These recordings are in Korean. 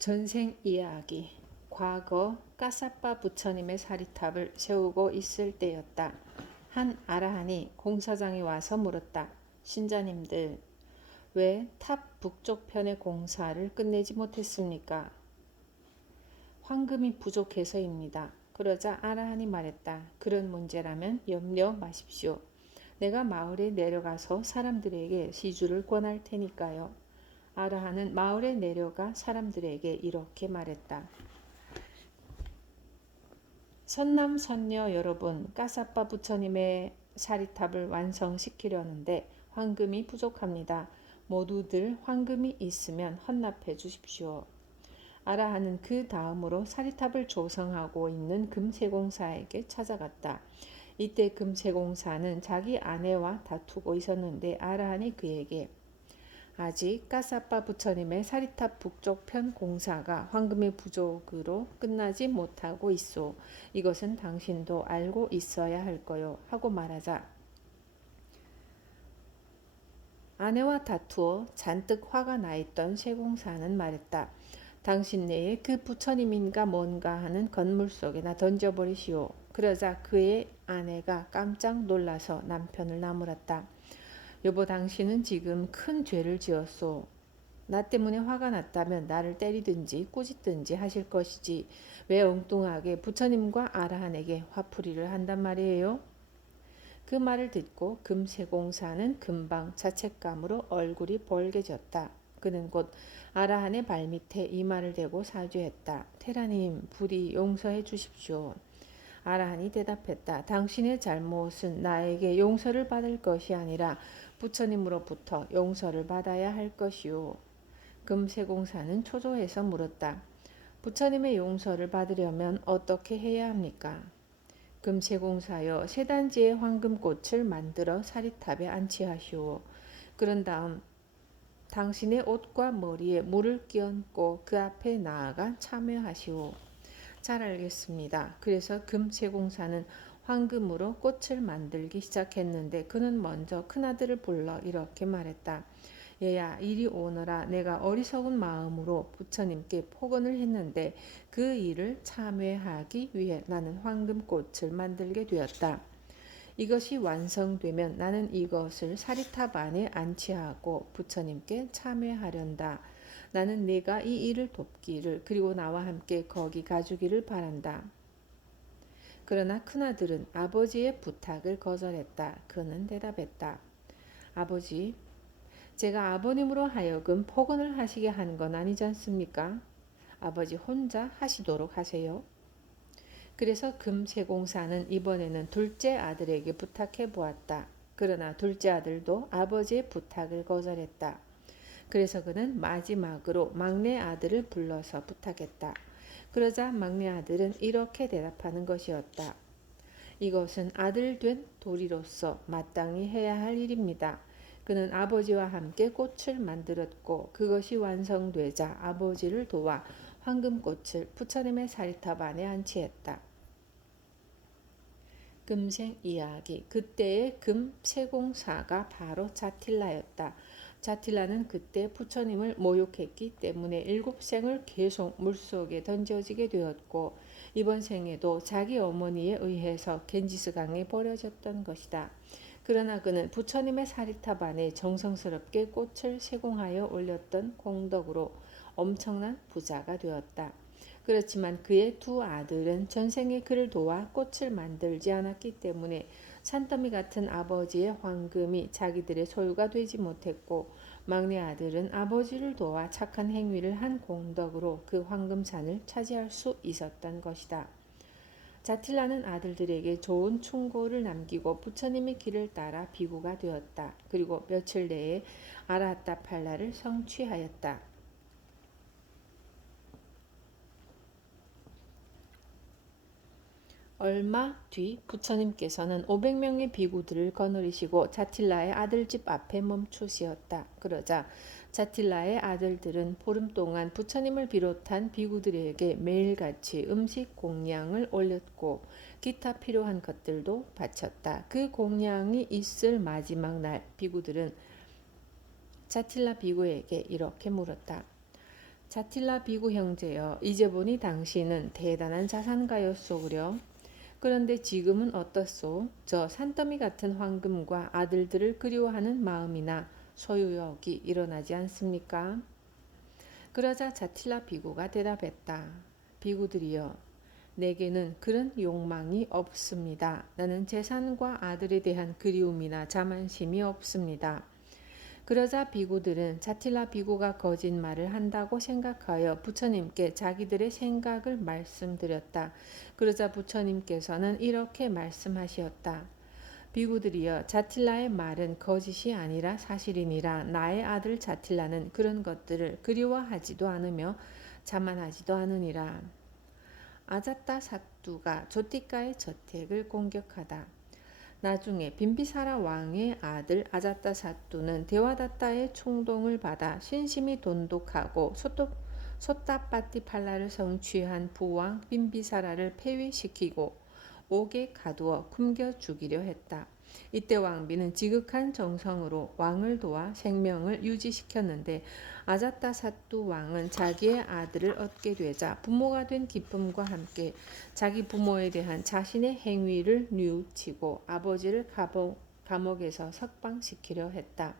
전생 이야기. 과거 까사빠 부처님의 사리탑을 세우고 있을 때였다. 한 아라한이 공사장에 와서 물었다. 신자님들, 왜 탑 북쪽 편의 공사를 끝내지 못했습니까? 황금이 부족해서입니다. 그러자 아라한이 말했다. 그런 문제라면 염려 마십시오. 내가 마을에 내려가서 사람들에게 시주를 권할 테니까요. 아라한은 마을에 내려가 사람들에게 이렇게 말했다. 선남선녀 여러분, 까사빠 부처님의 사리탑을 완성시키려는데 황금이 부족합니다. 모두들 황금이 있으면 헌납해 주십시오. 아라한은 그 다음으로 사리탑을 조성하고 있는 금세공사에게 찾아갔다. 이때 금세공사는 자기 아내와 다투고 있었는데 아라한이 그에게 아직 까사빠 부처님의 사리탑 북쪽 편 공사가 황금의 부족으로 끝나지 못하고 있소. 이것은 당신도 알고 있어야 할 거요. 하고 말하자 아내와 다투어 잔뜩 화가 나 있던 세공사는 말했다. 당신 내에 그 부처님인가 뭔가 하는 건물 속에나 던져버리시오. 그러자 그의 아내가 깜짝 놀라서 남편을 나무랐다. 여보, 당신은 지금 큰 죄를 지었소. 나 때문에 화가 났다면 나를 때리든지 꾸짖든지 하실 것이지 왜 엉뚱하게 부처님과 아라한에게 화풀이를 한단 말이에요? 그 말을 듣고 금세공사는 금방 자책감으로 얼굴이 벌개졌다. 그는 곧 아라한의 발밑에 이마를 대고 사죄했다. 테라님, 부디 용서해 주십시오. 아라한이 대답했다. 당신의 잘못은 나에게 용서를 받을 것이 아니라 부처님으로부터 용서를 받아야 할 것이오. 금세공사는 초조해서 물었다. 부처님의 용서를 받으려면 어떻게 해야 합니까? 금세공사여, 세 단지의 황금꽃을 만들어 사리탑에 안치하시오. 그런 다음 당신의 옷과 머리에 물을 끼얹고 그 앞에 나아가 참여하시오. 잘 알겠습니다. 그래서 금세공사는 황금으로 꽃을 만들기 시작했는데 그는 먼저 큰아들을 불러 이렇게 말했다. 얘야, 이리 오너라. 내가 어리석은 마음으로 부처님께 폭언을 했는데 그 일을 참회하기 위해 나는 황금꽃을 만들게 되었다. 이것이 완성되면 나는 이것을 사리탑 안에 안치하고 부처님께 참회하련다. 나는 네가 이 일을 돕기를 그리고 나와 함께 거기 가주기를 바란다. 그러나 큰아들은 아버지의 부탁을 거절했다. 그는 대답했다. 아버지, 제가 아버님으로 하여금 폭언을 하시게 한 건 아니지 않습니까? 아버지 혼자 하시도록 하세요. 그래서 금세공사는 이번에는 둘째 아들에게 부탁해 보았다. 그러나 둘째 아들도 아버지의 부탁을 거절했다. 그래서 그는 마지막으로 막내 아들을 불러서 부탁했다. 그러자 막내 아들은 이렇게 대답하는 것이었다. 이것은 아들 된 도리로서 마땅히 해야 할 일입니다. 그는 아버지와 함께 꽃을 만들었고 그것이 완성되자 아버지를 도와 황금꽃을 부처님의 사리탑 안에 안치했다. 금생 이야기. 그때의 금세공사가 바로 자틸라였다. 자틸라는 그때 부처님을 모욕했기 때문에 7생을 계속 물속에 던져지게 되었고 이번 생에도 자기 어머니에 의해서 겐지스강에 버려졌던 것이다. 그러나 그는 부처님의 사리탑 안에 정성스럽게 꽃을 세공하여 올렸던功德으로 엄청난 부자가 되었다. 그렇지만 그의 두 아들은 전생에 그를 도와 꽃을 만들지 않았기 때문에 산더미 같은 아버지의 황금이 자기들의 소유가 되지 못했고 막내 아들은 아버지를 도와 착한 행위를 한功德으로 그 황금산을 차지할 수 있었던 것이다. 자틸라는 아들들에게 좋은 충고를 남기고 부처님의 길을 따라 비구가 되었다. 그리고 며칠 내에 아라하타팔라를 성취하였다. 얼마 뒤 부처님께서는 500명의 비구들을 거느리시고 자틸라의 아들집 앞에 멈추시었다. 그러자 자틸라의 아들들은 보름 동안 부처님을 비롯한 비구들에게 매일같이 음식 공양을 올렸고 기타 필요한 것들도 바쳤다. 그 공양이 있을 마지막 날 비구들은 자틸라 비구에게 이렇게 물었다. 자틸라 비구 형제여, 이제 보니 당신은 대단한 자산가였소 그려. 그런데 지금은 어떻소? 저 산더미 같은 황금과 아들들을 그리워하는 마음이나 소유욕이 일어나지 않습니까? 그러자 자틸라 비구가 대답했다. 비구들이여, 내게는 그런 욕망이 없습니다. 나는 재산과 아들에 대한 그리움이나 자만심이 없습니다. 그러자 비구들은 자틸라 비구가 거짓말을 한다고 생각하여 부처님께 자기들의 생각을 말씀드렸다. 그러자 부처님께서는 이렇게 말씀하시었다. 비구들이여, 자틸라의 말은 거짓이 아니라 사실이니라. 나의 아들 자틸라는 그런 것들을 그리워하지도 않으며 자만하지도 않으니라. 아자타 사뚜가 조티카의 저택을 공격하다. 나중에 빈비사라 왕의 아들 아자타 사뚜는 데와다타의 총동을 받아 신심이 돈독하고 소타파티팔라를 성취한 부왕 빈비사라를 폐위시키고 옥에 가두어 굶겨 죽이려 했다. 이때 왕비는 지극한 정성으로 왕을 도와 생명을 유지시켰는데 아자타 사뚜 왕은 자기의 아들을 얻게 되자 부모가 된 기쁨과 함께 자기 부모에 대한 자신의 행위를 뉘우치고 아버지를 감옥에서 석방시키려 했다.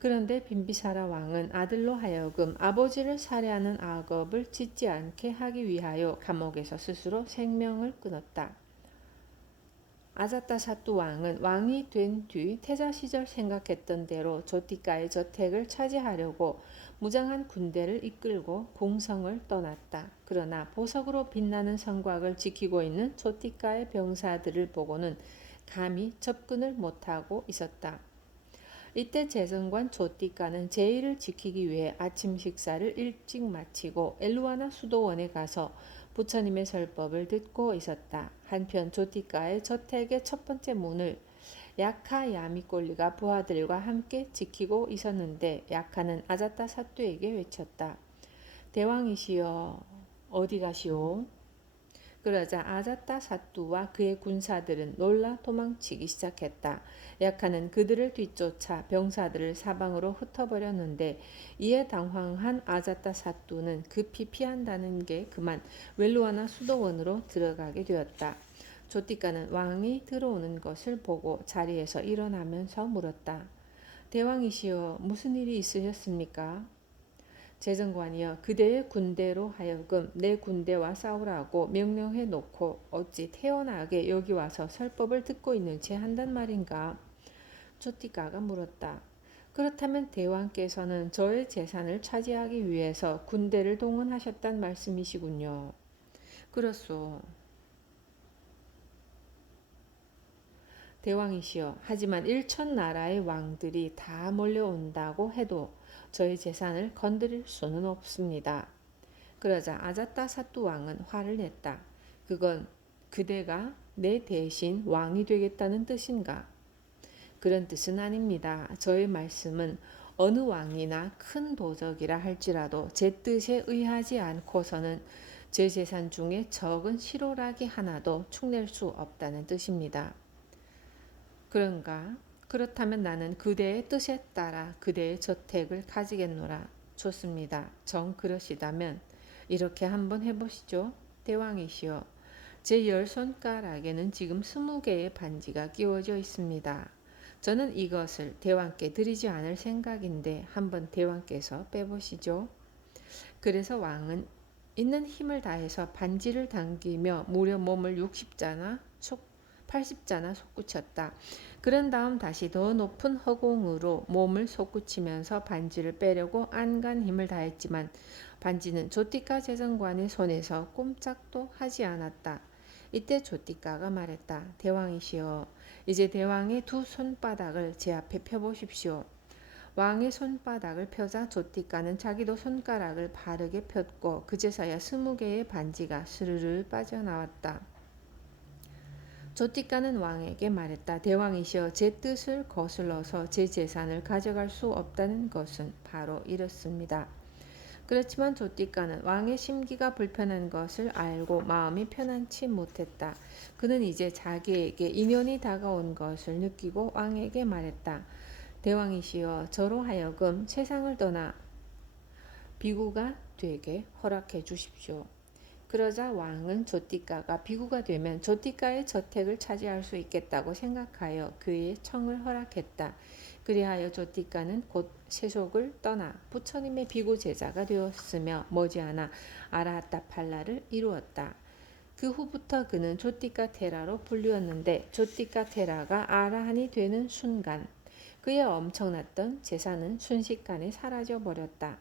그런데 빈비사라 왕은 아들로 하여금 아버지를 살해하는 악업을 짓지 않게 하기 위하여 감옥에서 스스로 생명을 끊었다. 아자타 사뚜 왕은 왕이 된 뒤 태자 시절 생각했던 대로 조티카의 저택을 차지하려고 무장한 군대를 이끌고 공성을 떠났다. 그러나 보석으로 빛나는 성곽을 지키고 있는 조티카의 병사들을 보고는 감히 접근을 못하고 있었다. 이때 재정관 조티카는 제의를 지키기 위해 아침 식사를 일찍 마치고 엘루아나 수도원에 가서 부처님의 설법을 듣고 있었다. 한편 조티카의 저택의 첫 번째 문을 야카 야미꼴리가 부하들과 함께 지키고 있었는데 야카는 아자타 사뚜에게 외쳤다. 대왕이시여, 어디 가시오? 그러자 아자타 사뚜와 그의 군사들은 놀라 도망치기 시작했다. 야카는 그들을 뒤쫓아 병사들을 사방으로 흩어버렸는데 이에 당황한 아자타 사뚜는 급히 피한다는 게 그만 웰루아나 수도원으로 들어가게 되었다. 조티카는 왕이 들어오는 것을 보고 자리에서 일어나면서 물었다. 대왕이시여, 무슨 일이 있으셨습니까? 재정관이여, 그대의 군대로 하여금 내 군대와 싸우라고 명령해 놓고 어찌 태어나게 여기 와서 설법을 듣고 있는 채 한단 말인가? 조티카가 물었다. 그렇다면 대왕께서는 저의 재산을 차지하기 위해서 군대를 동원하셨단 말씀이시군요. 그렇소. 대왕이시여, 하지만 일천 나라의 왕들이 다 몰려온다고 해도 저의 재산을 건드릴 수는 없습니다. 그러자 아자타 사뚜 왕은 화를 냈다. 그건 그대가 내 대신 왕이 되겠다는 뜻인가? 그런 뜻은 아닙니다. 저의 말씀은 어느 왕이나 큰 도적이라 할지라도 제 뜻에 의하지 않고서는 제 재산 중에 적은 시로라기 하나도 축낼 수 없다는 뜻입니다. 그런가? 그렇다면 나는 그대의 뜻에 따라 그대의 저택을 가지겠노라. 좋습니다. 정 그러시다면 이렇게 한번 해보시죠. 대왕이시여, 제 10손가락에는 지금 20개의 반지가 끼워져 있습니다. 저는 이것을 대왕께 드리지 않을 생각인데 한번 대왕께서 빼보시죠. 그래서 왕은 있는 힘을 다해서 반지를 당기며 무려 몸을 80자나 솟구쳤다. 그런 다음 다시 더 높은 허공으로 몸을 솟구치면서 반지를 빼려고 안간 힘을 다했지만 반지는 조티카 재정관의 손에서 꼼짝도 하지 않았다. 이때 조티카가 말했다. 대왕이시여, 이제 대왕의 두 손바닥을 제 앞에 펴보십시오. 왕의 손바닥을 펴자 조티카는 자기도 손가락을 바르게 폈고 그제서야 20개의 반지가 스르르 빠져나왔다. 조티카는 왕에게 말했다. 대왕이시여, 제 뜻을 거슬러서 제 재산을 가져갈 수 없다는 것은 바로 이렇습니다. 그렇지만 조티카는 왕의 심기가 불편한 것을 알고 마음이 편안치 못했다. 그는 이제 자기에게 인연이 다가온 것을 느끼고 왕에게 말했다. 대왕이시여, 저로 하여금 세상을 떠나 비구가 되게 허락해 주십시오. 그러자 왕은 조띠가가 비구가 되면 조띠가의 저택을 차지할 수 있겠다고 생각하여 그의 청을 허락했다. 그리하여 조띠가는 곧 세속을 떠나 부처님의 비구 제자가 되었으며 머지않아 아라하타팔라를 이루었다. 그 후부터 그는 조띠가 테라로 불리웠는데 조띠가 테라가 아라한이 되는 순간 그의 엄청났던 재산은 순식간에 사라져 버렸다.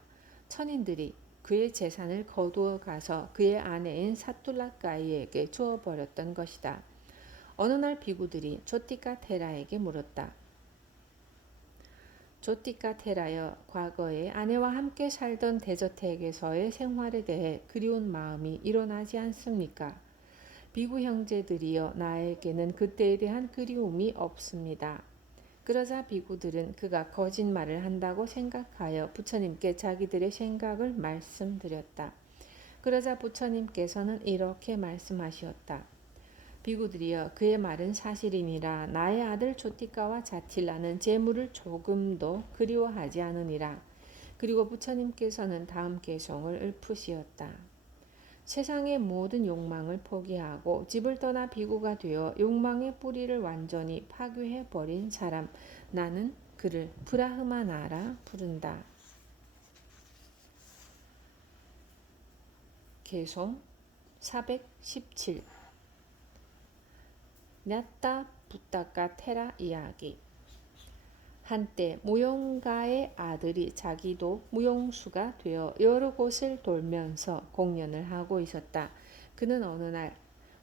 천인들이 그의 재산을 거두어 가서 그의 아내인 사툴라까이에게 주어버렸던 것이다. 어느 날 비구들이 조띠가 테라에게 물었다. 조띠가 테라여, 과거에 아내와 함께 살던 대저택에서의 생활에 대해 그리운 마음이 일어나지 않습니까? 비구 형제들이여, 나에게는 그때에 대한 그리움이 없습니다. 그러자 비구들은 그가 거짓말을 한다고 생각하여 부처님께 자기들의 생각을 말씀드렸다. 그러자 부처님께서는 이렇게 말씀하셨다. 비구들이여, 그의 말은 사실이니라. 나의 아들 조띠가와 자틸라는 재물을 조금도 그리워하지 않으니라. 그리고 부처님께서는 다음 개송을 읊으시었다. 세상의 모든 욕망을 포기하고 집을 떠나 비구가 되어 욕망의 뿌리를 완전히 파괴해버린 사람, 나는 그를 브라흐마나라 부른다. 개송 417 냐타 부타카 테라 이야기. 한때 무용가의 아들이 자기도 무용수가 되어 여러 곳을 돌면서 공연을 하고 있었다. 그는 어느 날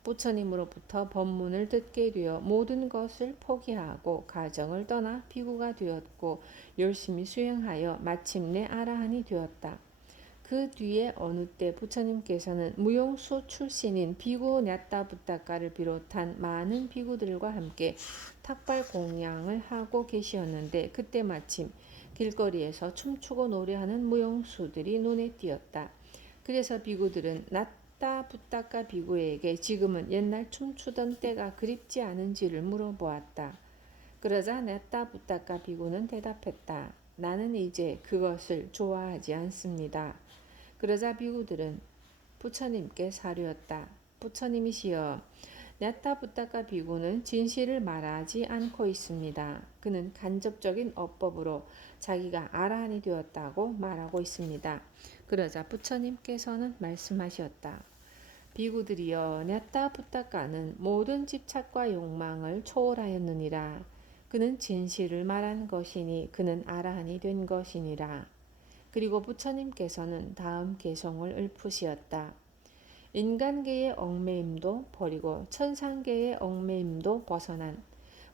부처님으로부터 법문을 듣게 되어 모든 것을 포기하고 가정을 떠나 비구가 되었고 열심히 수행하여 마침내 아라한이 되었다. 그 뒤에 어느 때 부처님께서는 무용수 출신인 비구 냐타부타카를 비롯한 많은 비구들과 함께 탁발 공양을 하고 계시었는데 그때 마침 길거리에서 춤추고 노래하는 무용수들이 눈에 띄었다. 그래서 비구들은 냐타부타카 비구에게 지금은 옛날 춤추던 때가 그립지 않은지를 물어보았다. 그러자 냐타부타카 비구는 대답했다. 나는 이제 그것을 좋아하지 않습니다. 그러자 비구들은 부처님께 사료했다. 부처님이시여, 냐타부타카 비구는 진실을 말하지 않고 있습니다. 그는 간접적인 어법으로 자기가 아라한이 되었다고 말하고 있습니다. 그러자 부처님께서는 말씀하셨다. 비구들이여, 냐타부타카는 모든 집착과 욕망을 초월하였느니라. 그는 진실을 말한 것이니 그는 아라한이 된 것이니라. 그리고 부처님께서는 다음 개송을 읊으시었다. 인간계의 얽매임도 버리고 천상계의 얽매임도 벗어난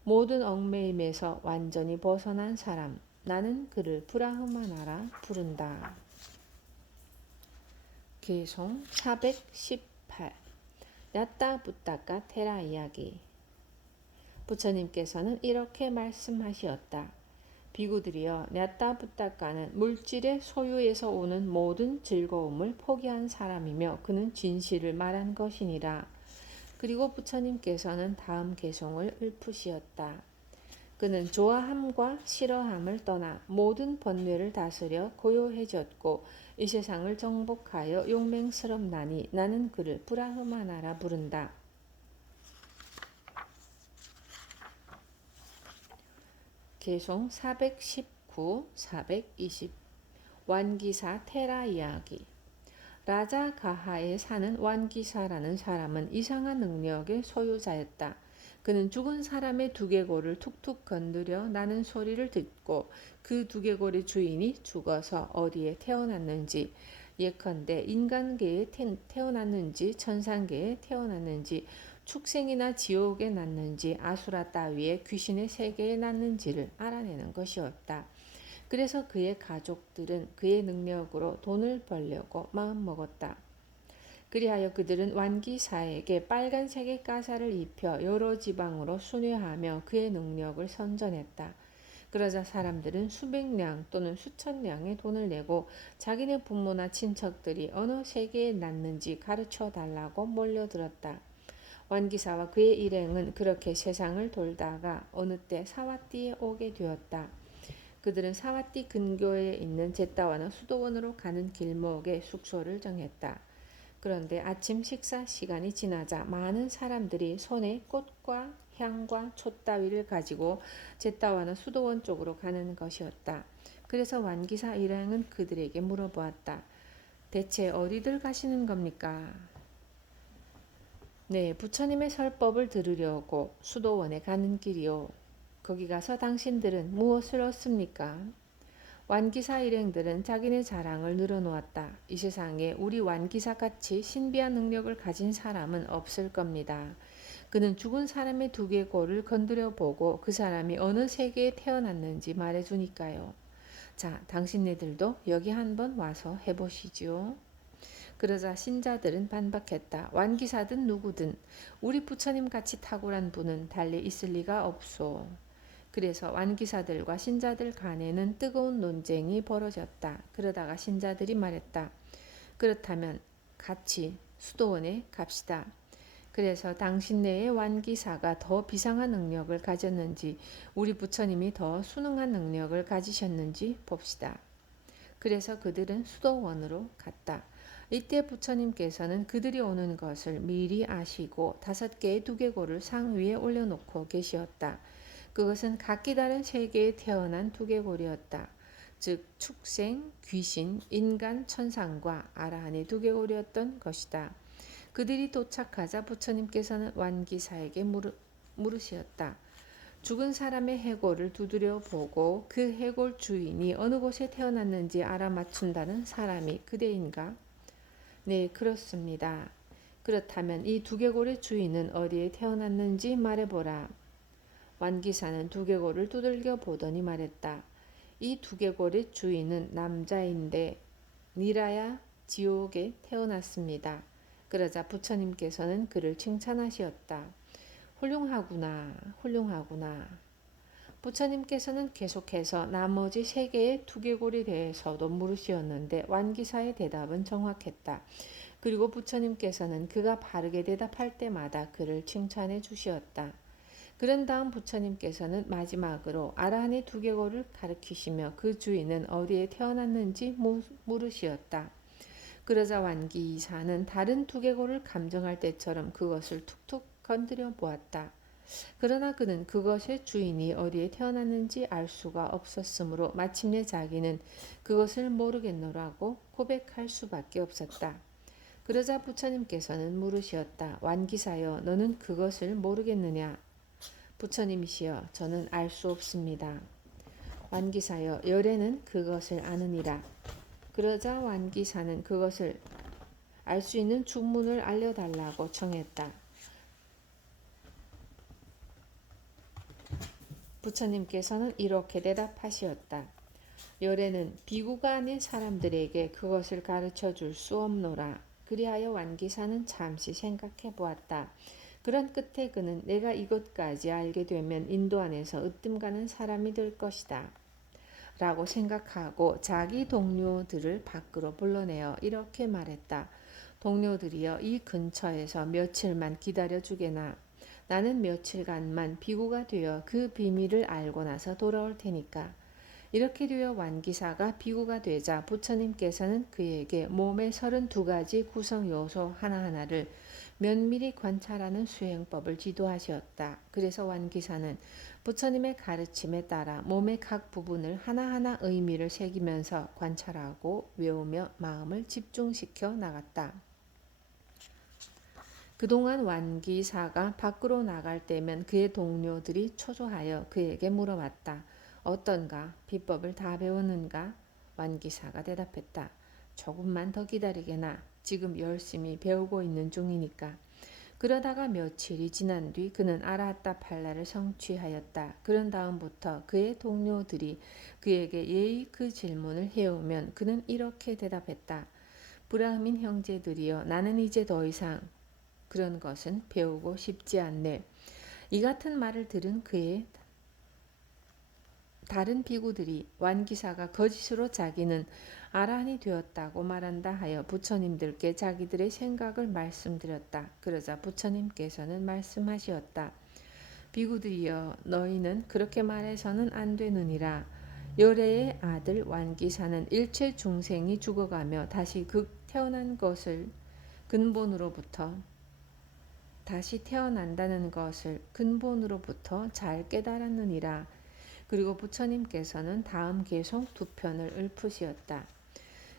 모든 얽매임에서 완전히 벗어난 사람, 나는 그를 브라흐마나라 부른다. 개송 418 냐타부타카 테라 이야기. 부처님께서는 이렇게 말씀하시었다. 비구들이여, 냐타부타카는 물질의 소유에서 오는 모든 즐거움을 포기한 사람이며 그는 진실을 말한 것이니라. 그리고 부처님께서는 다음 개송을 읊으시었다. 그는 좋아함과 싫어함을 떠나 모든 번뇌를 다스려 고요해졌고 이 세상을 정복하여 용맹스럽나니 나는 그를 브라흐마나라 부른다. 개송 419, 420 완기사 테라 이야기. 라자 가하에 사는 완기사라는 사람은 이상한 능력의 소유자였다. 그는 죽은 사람의 두개골을 툭툭 건드려 나는 소리를 듣고 그 두개골의 주인이 죽어서 어디에 태어났는지, 예컨대 인간계에 태어났는지 천상계에 태어났는지 축생이나 지옥에 났는지 아수라 따위의 귀신의 세계에 났는지를 알아내는 것이었다. 그래서 그의 가족들은 그의 능력으로 돈을 벌려고 마음먹었다. 그리하여 그들은 완기사에게 빨간색의 가사를 입혀 여러 지방으로 순회하며 그의 능력을 선전했다. 그러자 사람들은 수백 량 또는 수천 량의 돈을 내고 자기네 부모나 친척들이 어느 세계에 났는지 가르쳐 달라고 몰려들었다. 완기사와 그의 일행은 그렇게 세상을 돌다가 어느 때 사와띠에 오게 되었다. 그들은 사와띠 근교에 있는 제따와나 수도원으로 가는 길목에 숙소를 정했다. 그런데 아침 식사 시간이 지나자 많은 사람들이 손에 꽃과 향과 촛다위를 가지고 제따와나 수도원 쪽으로 가는 것이었다. 그래서 완기사 일행은 그들에게 물어보았다. 대체 어디들 가시는 겁니까? 네, 부처님의 설법을 들으려고 수도원에 가는 길이요. 거기 가서 당신들은 무엇을 얻습니까? 완기사 일행들은 자기네 자랑을 늘어놓았다. 이 세상에 우리 완기사같이 신비한 능력을 가진 사람은 없을 겁니다. 그는 죽은 사람의 두개골을 건드려 보고 그 사람이 어느 세계에 태어났는지 말해주니까요. 자, 당신네들도 여기 한번 와서 해보시지요. 그러자 신자들은 반박했다. 완기사든 누구든 우리 부처님 같이 탁월한 분은 달리 있을 리가 없소. 그래서 완기사들과 신자들 간에는 뜨거운 논쟁이 벌어졌다. 그러다가 신자들이 말했다. 그렇다면 같이 수도원에 갑시다. 그래서 당신네의 완기사가 더 비상한 능력을 가졌는지 우리 부처님이 더 순응한 능력을 가지셨는지 봅시다. 그래서 그들은 수도원으로 갔다. 이때 부처님께서는 그들이 오는 것을 미리 아시고 5개의 두개골을 상 위에 올려놓고 계시었다. 그것은 각기 다른 세계에 태어난 두개골이었다. 즉 축생, 귀신, 인간, 천상과 아라한의 두개골이었던 것이다. 그들이 도착하자 부처님께서는 완기사에게 물으시었다. 죽은 사람의 해골을 두드려 보고 그 해골 주인이 어느 곳에 태어났는지 알아맞춘다는 사람이 그대인가? 네, 그렇습니다. 그렇다면 이 두개골의 주인은 어디에 태어났는지 말해보라. 완기사는 두개골을 두들겨 보더니 말했다. 이 두개골의 주인은 남자인데 니라야 지옥에 태어났습니다. 그러자 부처님께서는 그를 칭찬하시었다. 훌륭하구나, 훌륭하구나. 부처님께서는 계속해서 나머지 3개의 두개골에 대해서도 물으시었는데 완기사의 대답은 정확했다. 그리고 부처님께서는 그가 바르게 대답할 때마다 그를 칭찬해 주시었다. 그런 다음 부처님께서는 마지막으로 아라한의 두개골을 가리키시며 그 주인은 어디에 태어났는지 물으시었다. 그러자 완기사는 다른 두개골을 감정할 때처럼 그것을 툭툭 건드려 보았다. 그러나 그는 그것의 주인이 어디에 태어났는지 알 수가 없었으므로 마침내 자기는 그것을 모르겠노라고 고백할 수밖에 없었다. 그러자 부처님께서는 물으시었다. 완기사여, 너는 그것을 모르겠느냐? 부처님이시여, 저는 알 수 없습니다. 완기사여, 열애는 그것을 아느니라. 그러자 완기사는 그것을 알 수 있는 주문을 알려달라고 청했다. 부처님께서는 이렇게 대답하시었다. 열애는 비구가 아닌 사람들에게 그것을 가르쳐 줄 수 없노라. 그리하여 완기사는 잠시 생각해 보았다. 그런 끝에 그는 내가 이것까지 알게 되면 인도 안에서 으뜸 가는 사람이 될 것이다. 라고 생각하고 자기 동료들을 밖으로 불러내어 이렇게 말했다. 동료들이여, 이 근처에서 며칠만 기다려 주게나. 나는 며칠간만 비구가 되어 그 비밀을 알고 나서 돌아올 테니까. 이렇게 되어 완기사가 비구가 되자 부처님께서는 그에게 몸의 32가지 구성 요소 하나하나를 면밀히 관찰하는 수행법을 지도하셨다. 그래서 완기사는 부처님의 가르침에 따라 몸의 각 부분을 하나하나 의미를 새기면서 관찰하고 외우며 마음을 집중시켜 나갔다. 그동안 완기사가 밖으로 나갈 때면 그의 동료들이 초조하여 그에게 물어봤다. 어떤가? 비법을 다 배웠는가? 완기사가 대답했다. 조금만 더 기다리게나. 지금 열심히 배우고 있는 중이니까. 그러다가 며칠이 지난 뒤 그는 아라하타 팔라를 성취하였다. 그런 다음부터 그의 동료들이 그에게 예의 그 질문을 해오면 그는 이렇게 대답했다. 브라흐민 형제들이여, 나는 이제 더 이상 그런 것은 배우고 싶지 않네. 이 같은 말을 들은 그의 다른 비구들이 완기사가 거짓으로 자기는 아라한이 되었다고 말한다 하여 부처님들께 자기들의 생각을 말씀드렸다. 그러자 부처님께서는 말씀하시었다. 비구들이여, 너희는 그렇게 말해서는 안 되느니라. 열애의 아들 완기사는 일체 중생이 죽어가며 다시 태어난 것을 근본으로부터 다시 태어난다는 것을 근본으로부터 잘 깨달았느니라. 그리고 부처님께서는 다음 계속 두 편을 읊으시었다.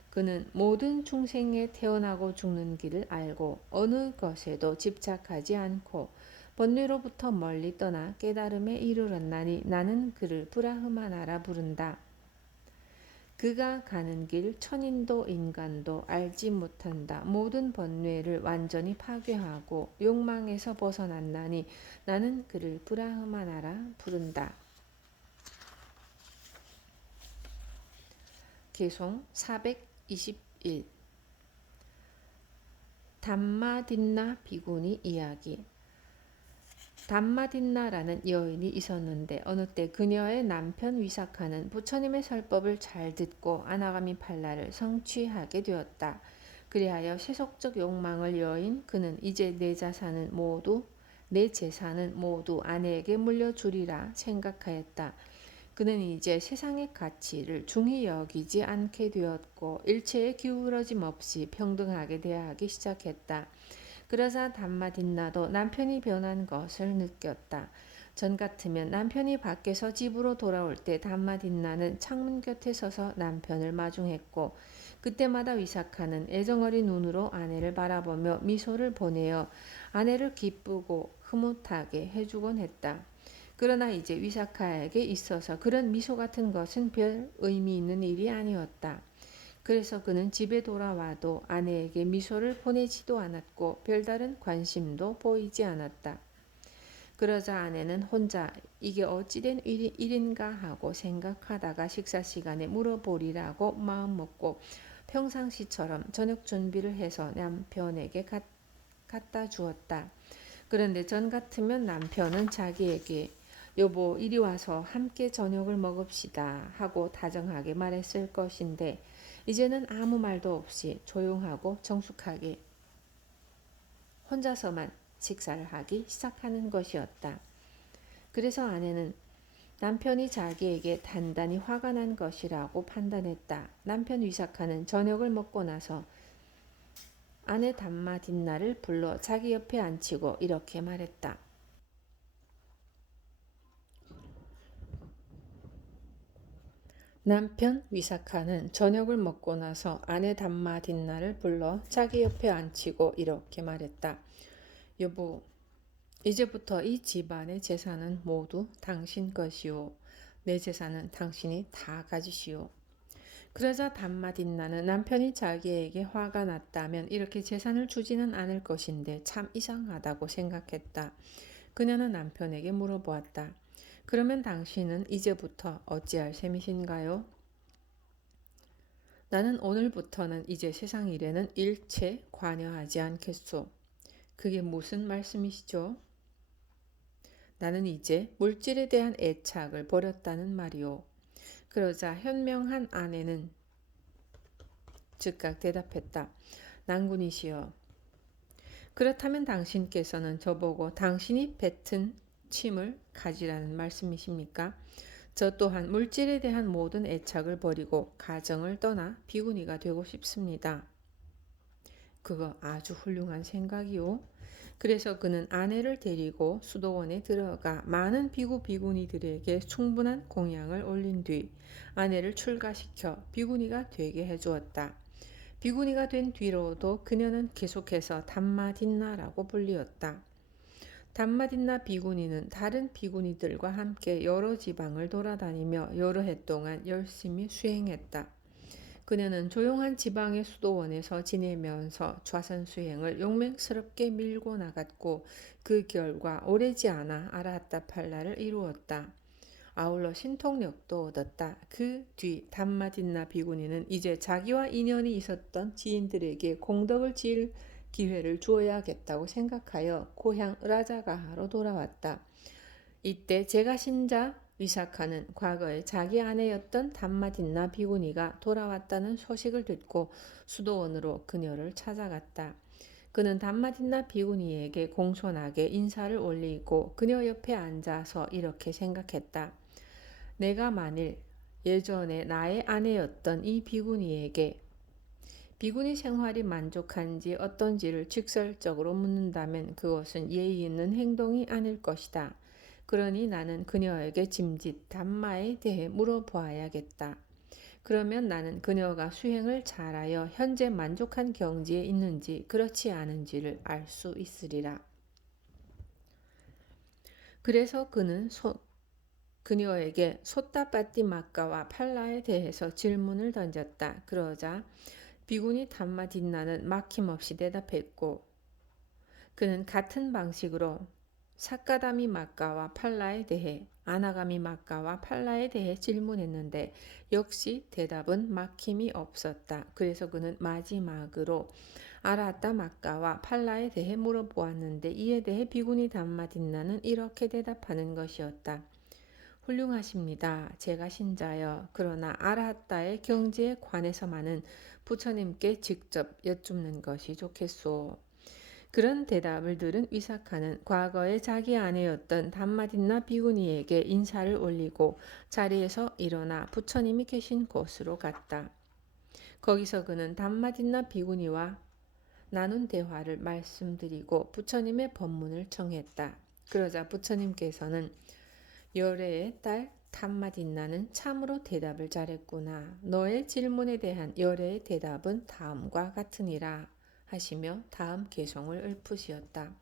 그는 모든 중생에 태어나고 죽는 길을 알고 어느 것에도 집착하지 않고 번뇌로부터 멀리 떠나 깨달음에 이르렀나니 나는 그를 브라흐마나라 부른다. 그가 가는 길 천인도 인간도 알지 못한다. 모든 번뇌를 완전히 파괴하고 욕망에서 벗어났나니 나는 그를 브라흐마나라 부른다. 개송 421 담마딘나 비구니 이야기. 담마딘나라는 여인이 있었는데 어느 때 그녀의 남편 위사카는 부처님의 설법을 잘 듣고 아나가미 팔라를 성취하게 되었다. 그리하여 세속적 욕망을 여인 그는 이제 내 재산은 모두 아내에게 물려주리라 생각하였다. 그는 이제 세상의 가치를 중히 여기지 않게 되었고 일체에 기울어짐 없이 평등하게 대하기 시작했다. 그러자 담마딘나도 남편이 변한 것을 느꼈다. 전 같으면 남편이 밖에서 집으로 돌아올 때 담마딘나는 창문 곁에 서서 남편을 마중했고 그때마다 위사카는 애정어린 눈으로 아내를 바라보며 미소를 보내어 아내를 기쁘고 흐뭇하게 해주곤 했다. 그러나 이제 위사카에게 있어서 그런 미소 같은 것은 별 의미 있는 일이 아니었다. 그래서 그는 집에 돌아와도 아내에게 미소를 보내지도 않았고 별다른 관심도 보이지 않았다. 그러자 아내는 혼자 이게 어찌된 일인가 하고 생각하다가 식사 시간에 물어보리라고 마음먹고 평상시처럼 저녁 준비를 해서 남편에게 갖다 주었다. 그런데 전 같으면 남편은 자기에게 여보 이리 와서 함께 저녁을 먹읍시다 하고 다정하게 말했을 것인데 이제는 아무 말도 없이 조용하고 정숙하게 혼자서만 식사를 하기 시작하는 것이었다. 그래서 아내는 남편이 자기에게 단단히 화가 난 것이라고 판단했다. 남편 위사카는 저녁을 먹고 나서 아내 담마딘나를 불러 자기 옆에 앉히고 이렇게 말했다. 남편 위사카는 저녁을 먹고 나서 아내 담마딘나를 불러 자기 옆에 앉히고 이렇게 말했다. 여보, 이제부터 이 집안의 재산은 모두 당신 것이오. 내 재산은 당신이 다 가지시오. 그러자 담마딘나는 남편이 자기에게 화가 났다면 이렇게 재산을 주지는 않을 것인데 참 이상하다고 생각했다. 그녀는 남편에게 물어보았다. 그러면 당신은 이제부터 어찌할 셈이신가요? 나는 오늘부터는 이제 세상 일에는 일체 관여하지 않겠소. 그게 무슨 말씀이시죠? 나는 이제 물질에 대한 애착을 버렸다는 말이오. 그러자 현명한 아내는 즉각 대답했다. 난군이시여. 그렇다면 당신께서는 저보고 당신이 뱉은 침을 가지라는 말씀이십니까? 저 또한 물질에 대한 모든 애착을 버리고 가정을 떠나 비구니가 되고 싶습니다. 그거 아주 훌륭한 생각이오. 그래서 그는 아내를 데리고 수도원에 들어가 많은 비구니들에게 충분한 공양을 올린 뒤 아내를 출가시켜 비구니가 되게 해주었다. 비구니가 된 뒤로도 그녀는 계속해서 담마딘나라고 불리었다. 담마딘나 비구니는 다른 비구니들과 함께 여러 지방을 돌아다니며 여러 해 동안 열심히 수행했다. 그녀는 조용한 지방의 수도원에서 지내면서 좌선 수행을 용맹스럽게 밀고 나갔고 그 결과 오래지 않아 아라하타팔라를 이루었다. 아울러 신통력도 얻었다. 그 뒤 담마딘나 비구니는 이제 자기와 인연이 있었던 지인들에게 공덕을 지을 기회를 주어야겠다고 생각하여 고향 라자가하로 돌아왔다. 이때 제가 신자 위사카는 과거에 자기 아내였던 담마딘나 비구니가 돌아왔다는 소식을 듣고 수도원으로 그녀를 찾아갔다. 그는 담마딘나 비구니에게 공손하게 인사를 올리고 그녀 옆에 앉아서 이렇게 생각했다. 내가 만일 예전에 나의 아내였던 이 비구니에게 비구니 생활이 만족한지 어떤지를 직설적으로 묻는다면 그것은 예의 있는 행동이 아닐 것이다. 그러니 나는 그녀에게 짐짓 담마에 대해 물어보아야겠다. 그러면 나는 그녀가 수행을 잘하여 현재 만족한 경지에 있는지 그렇지 않은지를 알 수 있으리라. 그래서 그는 그녀에게 소따빠띠 마카와 팔라에 대해서 질문을 던졌다. 그러자 비구니 담마딘나는 막힘없이 대답했고 그는 같은 방식으로 사카다미 마카와 팔라에 대해 아나가미 마카와 팔라에 대해 질문했는데 역시 대답은 막힘이 없었다. 그래서 그는 마지막으로 아라타 마카와 팔라에 대해 물어보았는데 이에 대해 비구니 담마딘나는 이렇게 대답하는 것이었다. 훌륭하십니다. 제가 신자여. 그러나 아라하타의 경지에 관해서만은 부처님께 직접 여쭙는 것이 좋겠소. 그런 대답을 들은 위사카는 과거에 자기 아내였던 담마딘나 비구니에게 인사를 올리고 자리에서 일어나 부처님이 계신 곳으로 갔다. 거기서 그는 담마딘나 비구니와 나눈 대화를 말씀드리고 부처님의 법문을 청했다. 그러자 부처님께서는 열애의 딸 담마딘나는 참으로 대답을 잘했구나. 너의 질문에 대한 열애의 대답은 다음과 같으니라 하시며 다음 개송을 읊으시었다.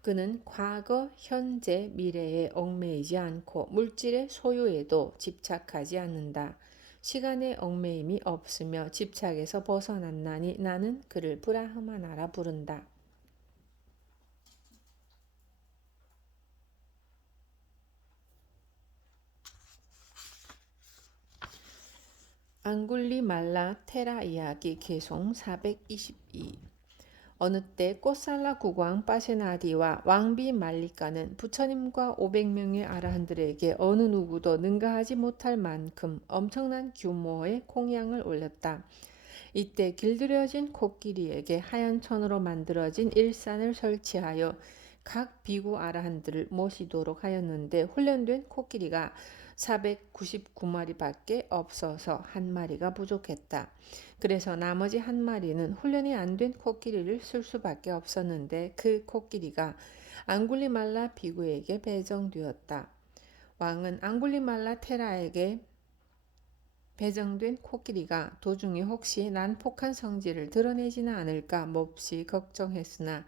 그는 과거, 현재, 미래에 얽매이지 않고 물질의 소유에도 집착하지 않는다. 시간의 얽매임이 없으며 집착에서 벗어났나니 나는 그를 브라흐마나라 부른다. 앙굴리말라 테라 이야기 개송 422 어느 때 꽃살라 국왕 빠세나디와 왕비 말리카는 부처님과 500명의 아라한들에게 어느 누구도 능가하지 못할 만큼 엄청난 규모의 공양을 올렸다. 이때 길들여진 코끼리에게 하얀 천으로 만들어진 일산을 설치하여 각 비구 아라한들을 모시도록 하였는데 훈련된 코끼리가 499마리밖에 없어서 한 마리가 부족했다. 그래서 나머지 한 마리는 훈련이 안 된 코끼리를 쓸 수밖에 없었는데 그 코끼리가 앙굴리말라 비구에게 배정되었다. 왕은 앙굴리말라 테라에게 배정된 코끼리가 도중에 혹시 난폭한 성질을 드러내지는 않을까 몹시 걱정했으나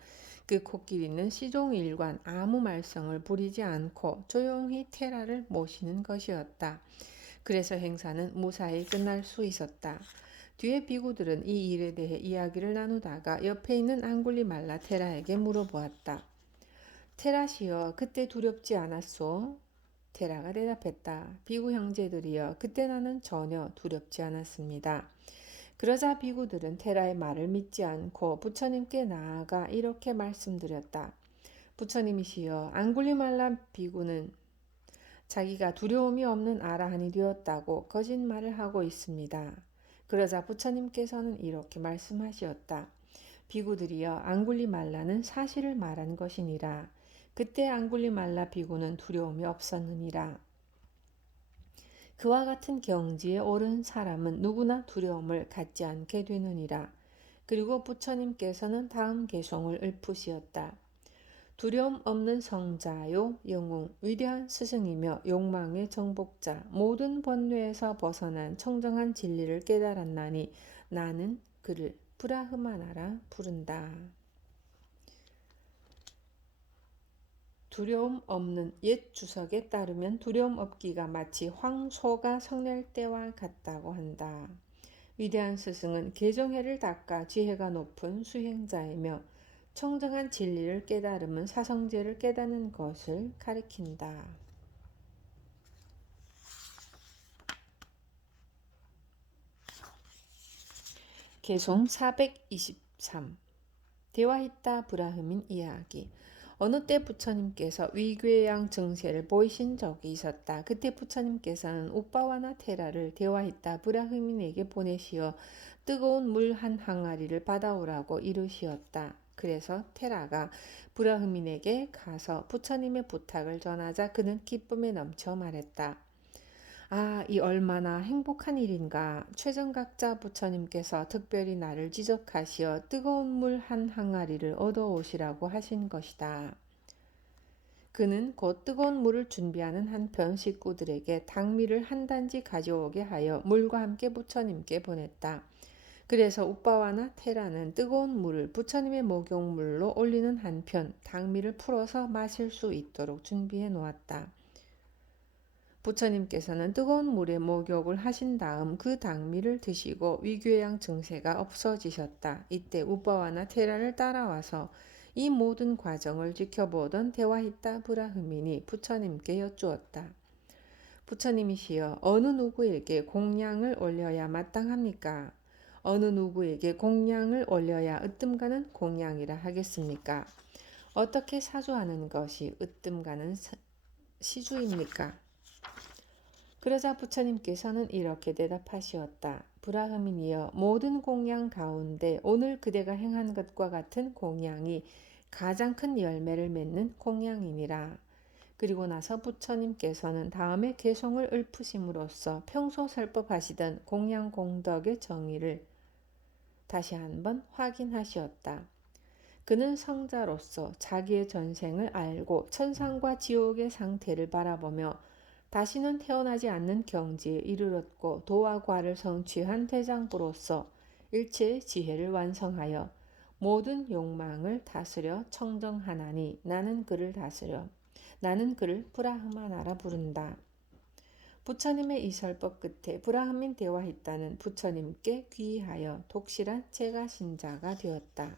그 코끼리는 시종일관 아무 말썽을 부리지 않고 조용히 테라를 모시는 것이었다. 그래서 행사는 무사히 끝날 수 있었다. 뒤에 비구들은 이 일에 대해 이야기를 나누다가 옆에 있는 앙굴리말라 테라에게 물어보았다. 테라시여, 그때 두렵지 않았소? 테라가 대답했다. 비구 형제들이여, 그때 나는 전혀 두렵지 않았습니다. 그러자 비구들은 테라의 말을 믿지 않고 부처님께 나아가 이렇게 말씀드렸다. 부처님이시여, 앙굴리말라 비구는 자기가 두려움이 없는 아라한이 되었다고 거짓말을 하고 있습니다. 그러자 부처님께서는 이렇게 말씀하시었다. 비구들이여, 앙굴리말라는 사실을 말한 것이니라. 그때 앙굴리말라 비구는 두려움이 없었느니라. 그와 같은 경지에 오른 사람은 누구나 두려움을 갖지 않게 되느니라. 그리고 부처님께서는 다음 개송을 읊으시었다. 두려움 없는 성자요 영웅 위대한 스승이며 욕망의 정복자 모든 번뇌에서 벗어난 청정한 진리를 깨달았나니 나는 그를 브라흐마나라 부른다. 두려움 없는 옛 주석에 따르면 두려움 없기가 마치 황소가 성낼 때와 같다고 한다. 위대한 스승은 개정해를 닦아 지혜가 높은 수행자이며 청정한 진리를 깨달음은 사성제를 깨닫는 것을 가리킨다. 개송 423 대화히타 브라흐민 이야기 어느 때 부처님께서 위궤양 증세를 보이신 적이 있었다. 그때 부처님께서는 우빠와나 테라를 대화히타 브라흐민에게 보내시어 뜨거운 물 한 항아리를 받아오라고 이르시었다. 그래서 테라가 브라흐민에게 가서 부처님의 부탁을 전하자 그는 기쁨에 넘쳐 말했다. 아, 이 얼마나 행복한 일인가. 최정각자 부처님께서 특별히 나를 지적하시어 뜨거운 물 한 항아리를 얻어오시라고 하신 것이다. 그는 곧 뜨거운 물을 준비하는 한편 식구들에게 당미를 한 단지 가져오게 하여 물과 함께 부처님께 보냈다. 그래서 우빠와나 테라는 뜨거운 물을 부처님의 목욕물로 올리는 한편 당미를 풀어서 마실 수 있도록 준비해 놓았다. 부처님께서는 뜨거운 물에 목욕을 하신 다음 그 당미를 드시고 위궤양 증세가 없어지셨다. 이때 우빠와나 테라를 따라와서 이 모든 과정을 지켜보던 대화히타 브라흐민이 부처님께 여쭈었다. 부처님이시여, 어느 누구에게 공양을 올려야 마땅합니까? 어느 누구에게 공양을 올려야 으뜸가는 공양이라 하겠습니까? 어떻게 사주하는 것이 으뜸가는 시주입니까? 그러자 부처님께서는 이렇게 대답하시었다. 브라흐민이여, 모든 공양 가운데 오늘 그대가 행한 것과 같은 공양이 가장 큰 열매를 맺는 공양이니라. 그리고 나서 부처님께서는 다음에 개송을 읊으심으로써 평소 설법하시던 공양 공덕의 정의를 다시 한번 확인하시었다. 그는 성자로서 자기의 전생을 알고 천상과 지옥의 상태를 바라보며 다시는 태어나지 않는 경지에 이르렀고 도와 과를 성취한 대장부로서 일체의 지혜를 완성하여 모든 욕망을 다스려 청정하나니 나는 그를 브라흐마나라 부른다. 부처님의 이 설법 끝에 브라흐민 대화히타는 부처님께 귀의하여 독실한 제가신자가 되었다.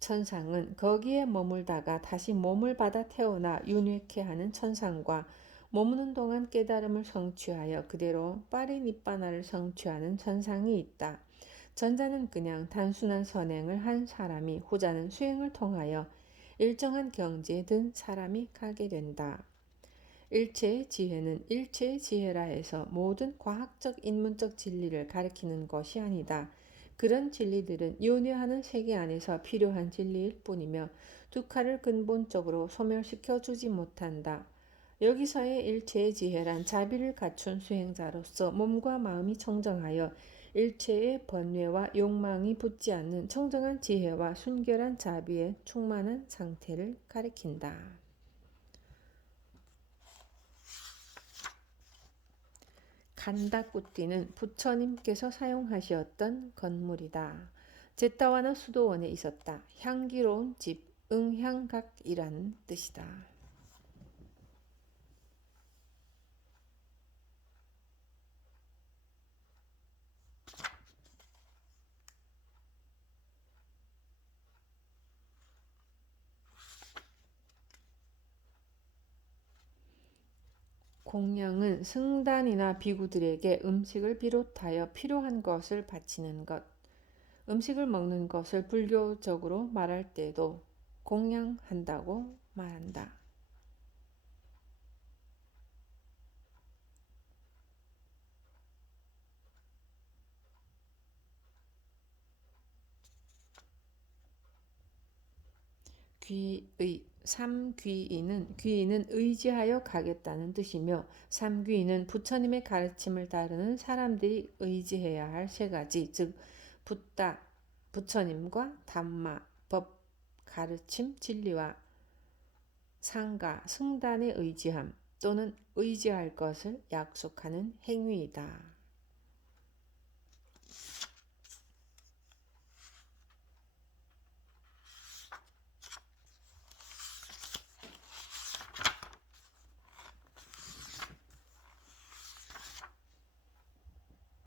천상은 거기에 머물다가 다시 몸을 받아 태어나 윤회케 하는 천상과 머무는 동안 깨달음을 성취하여 그대로 파리니빠나를 성취하는 천상이 있다. 전자는 그냥 단순한 선행을 한 사람이, 후자는 수행을 통하여 일정한 경지에 든 사람이 가게 된다. 일체의 지혜는 일체의 지혜라 해서 모든 과학적 인문적 진리를 가리키는 것이 아니다. 그런 진리들은 윤회하는 세계 안에서 필요한 진리일 뿐이며 두카를 근본적으로 소멸시켜 주지 못한다. 여기서의 일체의 지혜란 자비를 갖춘 수행자로서 몸과 마음이 청정하여 일체의 번뇌와 욕망이 붙지 않는 청정한 지혜와 순결한 자비에 충만한 상태를 가리킨다. 간다꾸띠는 부처님께서 사용하셨던 건물이다. 제타와나 수도원에 있었다. 향기로운 집, 응향각이라는 뜻이다. 공양은 승단이나 비구들에게 음식을 비롯하여 필요한 것을 바치는 것. 음식을 먹는 것을 불교적으로 말할 때도 공양한다고 말한다. 귀의는 의지하여 가겠다는 뜻이며 삼귀인은 부처님의 가르침을 따르는 사람들이 의지해야 할 세 가지, 즉 붓다, 부처님과 담마, 법, 가르침, 진리와 상가, 승단의 의지함 또는 의지할 것을 약속하는 행위이다.